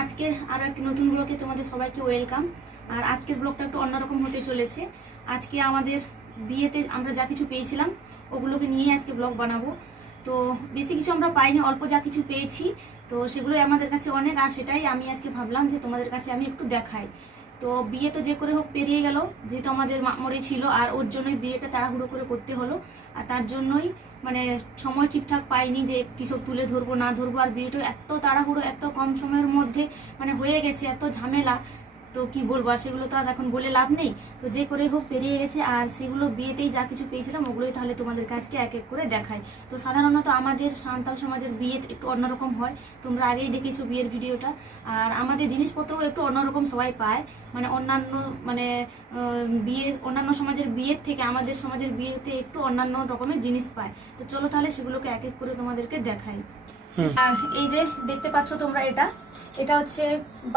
আজকে আরও একটি নতুন ব্লগে তোমাদের সবাইকে ওয়েলকাম আর আজকের ব্লগটা একটু অন্যরকম হতে চলেছে। আজকে আমাদের বিয়েতে আমরা যা কিছু পেয়েছিলাম, ওগুলোকে নিয়ে আজকে ব্লগ বানাবো। তো বেশি কিছু আমরা পাইনি, অল্প যা কিছু পেয়েছি। তো সেগুলোই আমাদের কাছে অনেক, আর সেটাই আমি আজকে ভাবলাম যে তোমাদের কাছে আমি একটু দেখাই। তো বিয়ে তো যে করে হোক পেরিয়ে গেল, যেহেতু আমাদের মামরে ছিল, আর ওর জন্যই বিয়েটা তাড়াহুড়ো করে করতে হলো। আর তার জন্যই মানে সময় ঠিকঠাক পাইনি যে কিছু তুলে ধরবো না ধরবো, আর বিয়েটা এত তাড়াহুড়ো, এত কম সময়ের মধ্যে মানে হয়ে গেছে, এত ঝামেলা। তো কি বলব, আর সেগুলো তো আর এখন বলে লাভ নেই। তো যে করে হোক পেরিয়ে গেছে, আর সেগুলো বিয়েতেই যা কিছু পেয়েছিলাম, ওগুলোই তাহলে তোমাদের কাজকে এক এক করে দেখাই তো সাধারণত আমাদের সান্তাল সমাজের বিয়ে একটু অন্যরকম হয়, তোমরা আগেই দেখেছ বিয়ের ভিডিওটা। আর আমাদের জিনিসপত্রও একটু অন্যরকম সবাই পায়। মানে অন্যান্য মানে বিয়ে, অন্যান্য সমাজের বিয়ের থেকে আমাদের সমাজের বিয়েতে একটু অন্যান্য রকমের জিনিস পায়। তো চলো তাহলে সেগুলোকে এক এক করে তোমাদেরকে দেখাই। আর এই যে দেখতে পাচ্ছ তোমরা এটা এটা হচ্ছে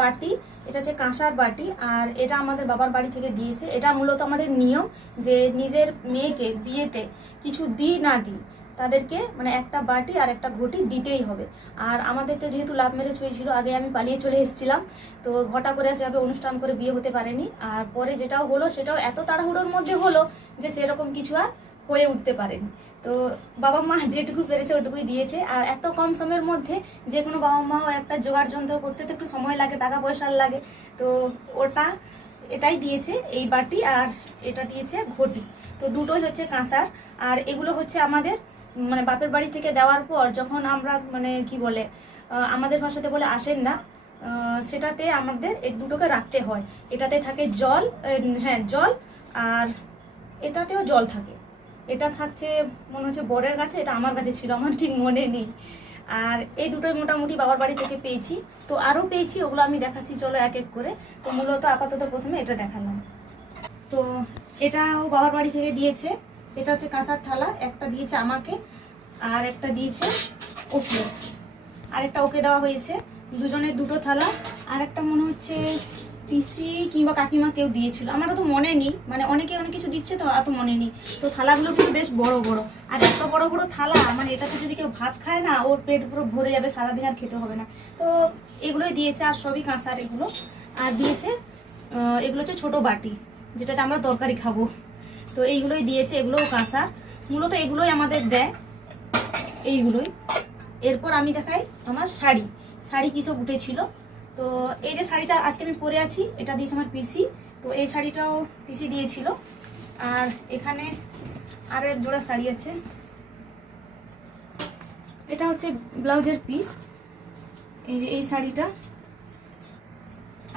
বাটি, এটা হচ্ছে কাঁসার বাটি, আর এটা আমাদের বাবার বাড়ি থেকে দিয়েছে। এটা মূলত আমাদের নিয়ম যে নিজের মেয়েকে বিয়েতে কিছু দিই না দিই তাদেরকে মানে একটা বাটি আর একটা ঘটি দিতেই হবে। আর আমাদের তো যেহেতু লাভ ম্যারেজ হয়েছিল, আগে আমি পালিয়ে চলে এসেছিলাম, তো ঘটা করে সেভাবে অনুষ্ঠান করে বিয়ে হতে পারেনি। আর পরে যেটাও হলো, সেটাও এত তাড়াহুড়োর মধ্যে হলো যে সেরকম কিছু আর হয়ে উঠতে পারেনি। তো বাবা মা যেটুকু পেরেছে ওটুকুই দিয়েছে। আর এত কম সময়ের মধ্যে যে কোনো বাবা মাও একটা জোগাড় যন্ত্র করতে তো একটু সময় লাগে টাকা পয়সার লাগে। তো ওটা এটাই দিয়েছে এই বাটি আর এটা দিয়েছে ঘটি। তো দুটোই হচ্ছে কাঁসার। আর এগুলো হচ্ছে আমাদের মানে বাপের বাড়ি থেকে দেওয়ার পর যখন আমরা মানে কি বলে আমাদের ভাষাতে বলে আসেন না সেটাতে আমাদের এই দুটোকে রাখতে হয়। এটাতে থাকে জল হ্যাঁ জল আর এটাতেও জল থাকে। এটা থাকছে মনে হচ্ছে বরের কাছে এটা আমার কাছে ছিল, আমার ঠিক মনে নেই। আর এই দুটোই মোটামুটি বাবার বাড়ি থেকে পেয়েছি। তো আরও পেয়েছি, ওগুলো আমি দেখাচ্ছি, চলো এক এক করে। তো মূলত আপাতত প্রথমে এটা দেখালাম। তো এটাও বাবার বাড়ি থেকে দিয়েছে। এটা হচ্ছে কাঁসার থালা, একটা দিয়েছে আমাকে, আর একটা দিয়েছে ওকে। আর একটা ওকে দেওয়া হয়েছে। দুজনের দুটো থালা আর একটা মনে হচ্ছে পিসি কিংবা কাকিমা কেউ দিয়েছিল। আমার তো মনে নেই মানে অনেকে অনেক কিছু দিচ্ছে তো এত মনে নেই। তো থালাগুলো কিন্তু বেশ বড় বড়। আর এত বড় বড় থালা মানে এটাতে যদি কেউ ভাত খায় না, ওর পেট পুরো ভরে যাবে, সারাদিন আর খেতে হবে না। তো এগুলোই দিয়েছে, আর সবই কাঁসার এগুলো। আর দিয়েছে এগুলো হচ্ছে ছোটো বাটি, যেটাতে আমরা তরকারি খাব। তো এইগুলোই দিয়েছে, এগুলোও কাঁসার। মূলত এগুলোই আমাদের দেয়, এইগুলোই। এরপর আমি দেখাই আমার শাড়ি। শাড়ি কী সব উঠেছিল? তো এই যে শাড়িটা আজকে আমি পরে আছি, এটা দিয়েছে আমার পিসি। তো এই শাড়িটাও পিসি দিয়েছিল। আর এখানে আরও এক জোড়া শাড়ি আছে। এটা হচ্ছে ব্লাউজের পিস। এই যে এই শাড়িটা।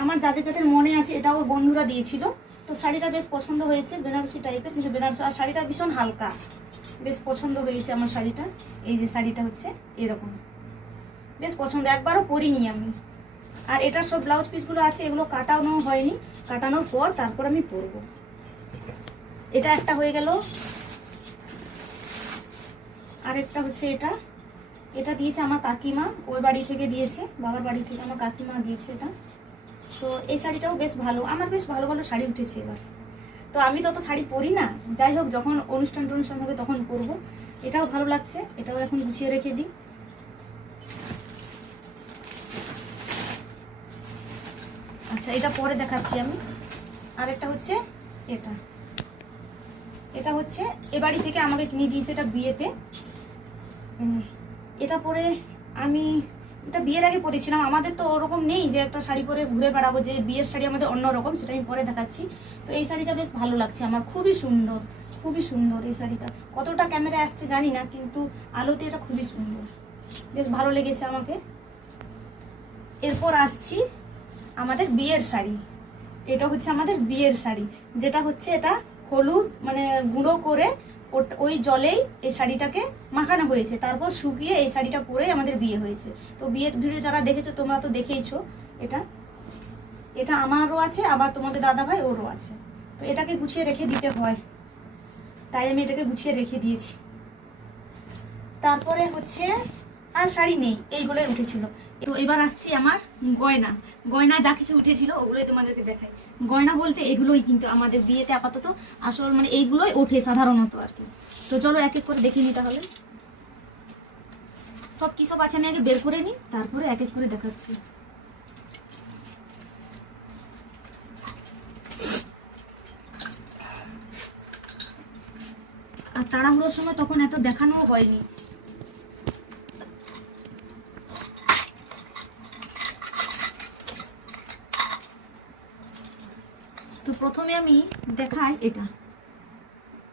আমার যাদের যাদের মনে আছে এটা ওর বন্ধুরা দিয়েছিল। তো শাড়িটা বেশ পছন্দ হয়েছে, বেনারসি টাইপের, কিন্তু বেনারসি আর শাড়িটা ভীষণ হালকা। বেশ পছন্দ হয়েছে আমার শাড়িটা। এই যে শাড়িটা হচ্ছে এরকম। বেশ পছন্দ, একবারও পরিনি আমি। আর এটার সব ব্লাউজ পিসগুলো আছে, এগুলো কাটানো হয়নি। কাটানোর পর তারপর আমি পরব। এটা একটা হয়ে গেল। আরেকটা হচ্ছে এটা। এটা দিয়েছে আমার কাকিমা ওই বাড়ি থেকে দিয়েছে, বাবার বাড়ি থেকে আমার কাকিমা দিয়েছে এটা। তো এই শাড়িটাও বেশ ভালো, আমার বেশ ভালো ভালো শাড়ি উঠেছে এবার। তো আমি তত শাড়ি পরি না, যাই হোক, যখন অনুষ্ঠান টনুষ্ঠান হবে তখন পরবো। এটাও ভালো লাগছে, এটাও এখন গুছিয়ে রেখে দিই। আচ্ছা এটা পরে দেখাচ্ছি আমি। আরেকটা হচ্ছে এটা। এটা হচ্ছে, এ বাড়ি থেকে আমাকে কিনে দিয়েছে এটা বিয়েতে। এটা পরে আমি, এটা বিয়ের আগে পরেছিলাম। আমাদের তো ওরকম নেই যে একটা শাড়ি পরে ঘুরে বেড়াবো, যে বিয়ের শাড়ি আমাদের অন্যরকম, সেটা আমি পরে দেখাচ্ছি। তো এই শাড়িটা বেশ ভালো লাগছে আমার, খুবই সুন্দর খুবই সুন্দর এই শাড়িটা। কতটা ক্যামেরা আসছে জানি না, কিন্তু আলোতে এটা খুবই সুন্দর। বেশ ভালো লেগেছে আমাকে। এরপর আসছি আমাদের বিয়ের শাড়ি। এটা হচ্ছে আমাদের বিয়ের শাড়ি। যেটা হচ্ছে এটা হলুদ মানে গুঁড়ো করে ওই জলেই এই শাড়িটাকে মাখানো হয়েছে। তারপর শুকিয়ে এই শাড়িটা পরেই আমাদের বিয়ে হয়েছে। তো বিয়ের ভিডিও যারা দেখেছ, তোমরা তো দেখেইছো এটা। এটা আমারও আছে, আবার তোমাদের দাদা ভাই ওরও আছে। তো এটাকে গুছিয়ে রেখে দিতে হয়। তাই আমি এটাকে গুছিয়ে রেখে দিয়েছি। তারপরে হচ্ছে আর শাড়ি নেই এইগুলোই উঠেছিল। তো এবার আসছি আমার গয়না। গয়না যা কিছু উঠেছিল, ওগুলোই তোমাদেরকে দেখাই। গয়না বলতে এগুলোই কিন্তু আমাদের বিয়েতে আপাতত আসল মানে এইগুলোই ওঠে সাধারণত আর কি। তো চলো এক এক করে দেখে নি তাহলে। সব কি সব আছে আমি আগে বের করে নিই, তারপরে এক এক করে দেখাচ্ছি। আর তাড়াহুড়োর সময় তখন এত দেখানোও হয়নি। প্রথমে আমি দেখাই এটা।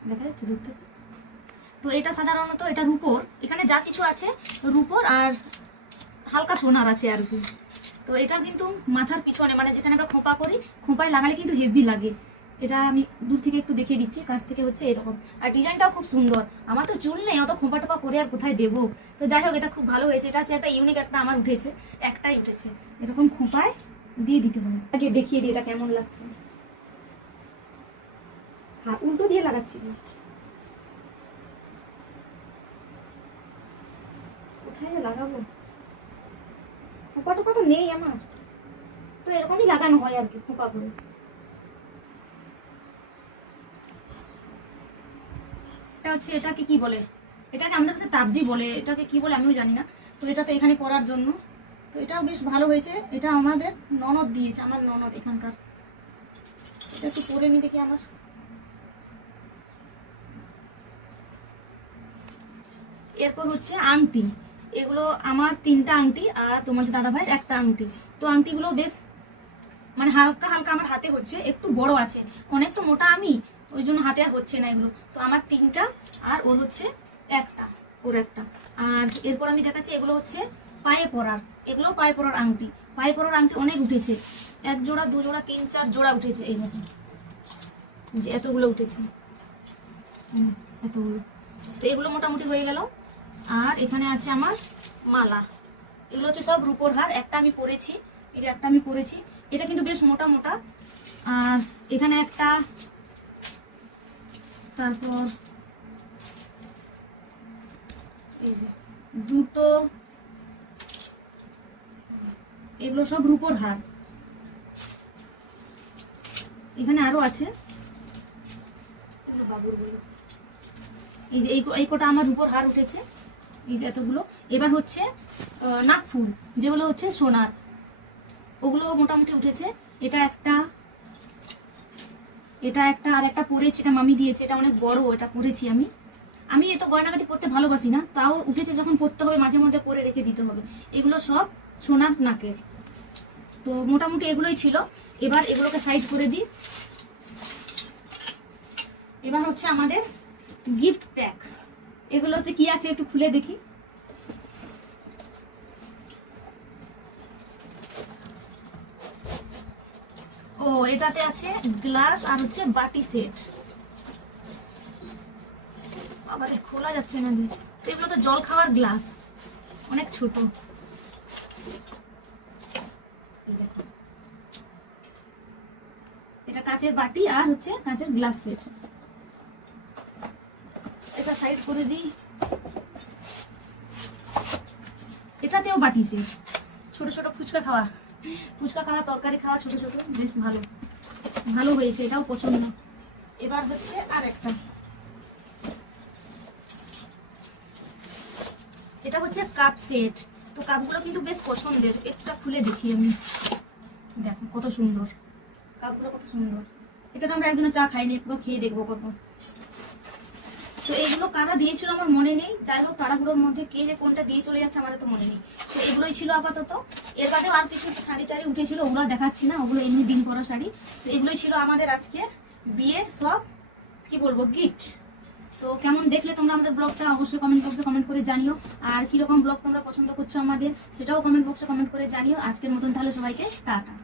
দেখা যাচ্ছে থেকে? তো এটা সাধারণত এটা রুপোর। এখানে যা কিছু আছে রুপোর আর হালকা সোনার আছে আর কি। তো এটা কিন্তু মাথার পিছনে মানে যেখানে আমরা খোঁপা করি, খোঁপায় লাগালে কিন্তু হেভি লাগে। এটা আমি দূর থেকে একটু দেখিয়ে দিচ্ছি, কাছ থেকে হচ্ছে এরকম। আর ডিজাইনটাও খুব সুন্দর। আমার তো চুল নেই, অত খোঁপা টোপা করে আর কোথায় দেবো? তো যাই হোক, এটা খুব ভালো হয়েছে। এটা হচ্ছে একটা ইউনিক একটা আমার উঠেছে, একটাই উঠেছে। এরকম খোঁপায় দিয়ে দিতে হবে। আগে দেখিয়ে দিই এটা কেমন লাগছে। হ্যাঁ উল্টো দিয়ে লাগাচ্ছি। কোথায় লাগাবো? খোঁপা টোপা তো নেই আমার। তো এরকমই লাগানো হয় আর কি খোঁপা করে এটা হচ্ছে, এটাকে কি বলে? এটাকে আমাদের কাছে তাবজি বলে, এটাকে কি বলে আমিও জানি না। তো এটা তো এখানে করার জন্য। তো এটাও বেশ ভালো হয়েছে। এটা আমাদের ননদ দিয়েছে, আমার ননদ এখানকার। এটা একটু পরে নি দেখি আমার। এরপর হচ্ছে আংটি। এগুলো আমার তিনটা আংটি আর তোমাদের দাদা ভাইয়ের একটা আংটি। তো আংটিগুলো বেশ মানে হালকা হালকা আমার হাতে হচ্ছে, একটু বড় আছে। অনেক তো মোটা আমি, ওই জন্য হাতে আর হচ্ছে না এগুলো। তো আমার তিনটা আর ওর হচ্ছে একটা, ওর একটা। আর এরপর আমি দেখাচ্ছি এগুলো হচ্ছে পায়ে পরার। এগুলো পায়ে পরার আংটি। পায়ে পরার আংটি অনেক উঠেছে। এক জোড়া, দু জোড়া, তিন, চার জোড়া উঠেছে এই দেখুন। যে এতগুলো উঠেছে। এতগুলো। তো এগুলো মোটামুটি হয়ে গেল। আর এখানে আছে আমার মালা। এগুলো হচ্ছে সব রূপোর হার। একটা আমি পরেছি, এই যে একটা আমি পরেছি। এটা কিন্তু বেশ মোটা মোটা। আর এখানে একটা, তারপর এই যে দুটো, এগুলো সব রূপোর হার। এখানে আরও আছে। এই যে এই কোটা আমার রূপোর হার উঠেছে। এই যে এতগুলো। এবার হচ্ছে নাকফুল যেগুলো হচ্ছে সোনার। ওগুলো মোটামুটি উঠেছে। এটা একটা এটা একটা আর একটা পরেছি, এটা মামি দিয়েছে। এটা অনেক বড়, এটা পরেছি আমি। আমি এত গয়নাগাটি পরতে ভালোবাসি না, তাও উঠেছে যখন পরতে হবে, মাঝে মধ্যে পরে রেখে দিতে হবে। এগুলো সব সোনার নাকের। তো মোটামুটি এগুলোই ছিল। এবার এগুলোকে সাইড করে দিই। এবার হচ্ছে আমাদের গিফট প্যাক। এগুলোতে কি আছে একটু খুলে দেখি? ও, এটাতে আছে গ্লাস আর হচ্ছে বাটি সেট। আবার খোলা যাচ্ছে না যে। এগুলো তো জল খাওয়ার গ্লাস, অনেক ছোট। এটা কাঁচের বাটি আর হচ্ছে কাঁচের গ্লাস সেট। এটা সাইড করে দিই। এটাতেও বাটি সেট ছোট ছোট ফুচকা খাওয়া। ফুচকা খাওয়া, তরকারি খাওয়া ছোট ছোট, বেশ ভালো। ভালো হয়েছে, এটাও পছন্দ। এবার হচ্ছে আর একটা এটা হচ্ছে কাপ সেট তো কাপগুলো কিন্তু বেশ পছন্দের। একটা খুলে দেখি আমি। দেখো, কত সুন্দর। কাপগুলো কত সুন্দর। এটা তো আমরা একদিনও চা খাইনি একটু খেয়ে দেখব কত। তো এইগুলো কারা দিয়েছিল আমার মনে নেই। যাই হোক, তাড়াহুড়োর মধ্যে কে যে কোনটা দিয়ে চলে যাচ্ছে আমার তো মনে নেই। তো এগুলোই ছিল আপাতত। এর বাদেও আর কিছু শাড়ি টাড়ি উঠেছিল, ওগুলো দেখাচ্ছি না, ওগুলো এমনি দিন পরা শাড়ি। তো এগুলোই ছিল আমাদের আজকের বিয়ের সব, কি বলব গিফট তো কেমন দেখলে তোমরা আমাদের ব্লগটা অবশ্যই কমেন্ট বক্সে কমেন্ট করে জানিও। আর কীরকম ব্লগ তোমরা পছন্দ করছ আমাদের, সেটাও কমেন্ট বক্সে কমেন্ট করে জানিও। আজকের মতন তাহলে সবাইকে টাটা।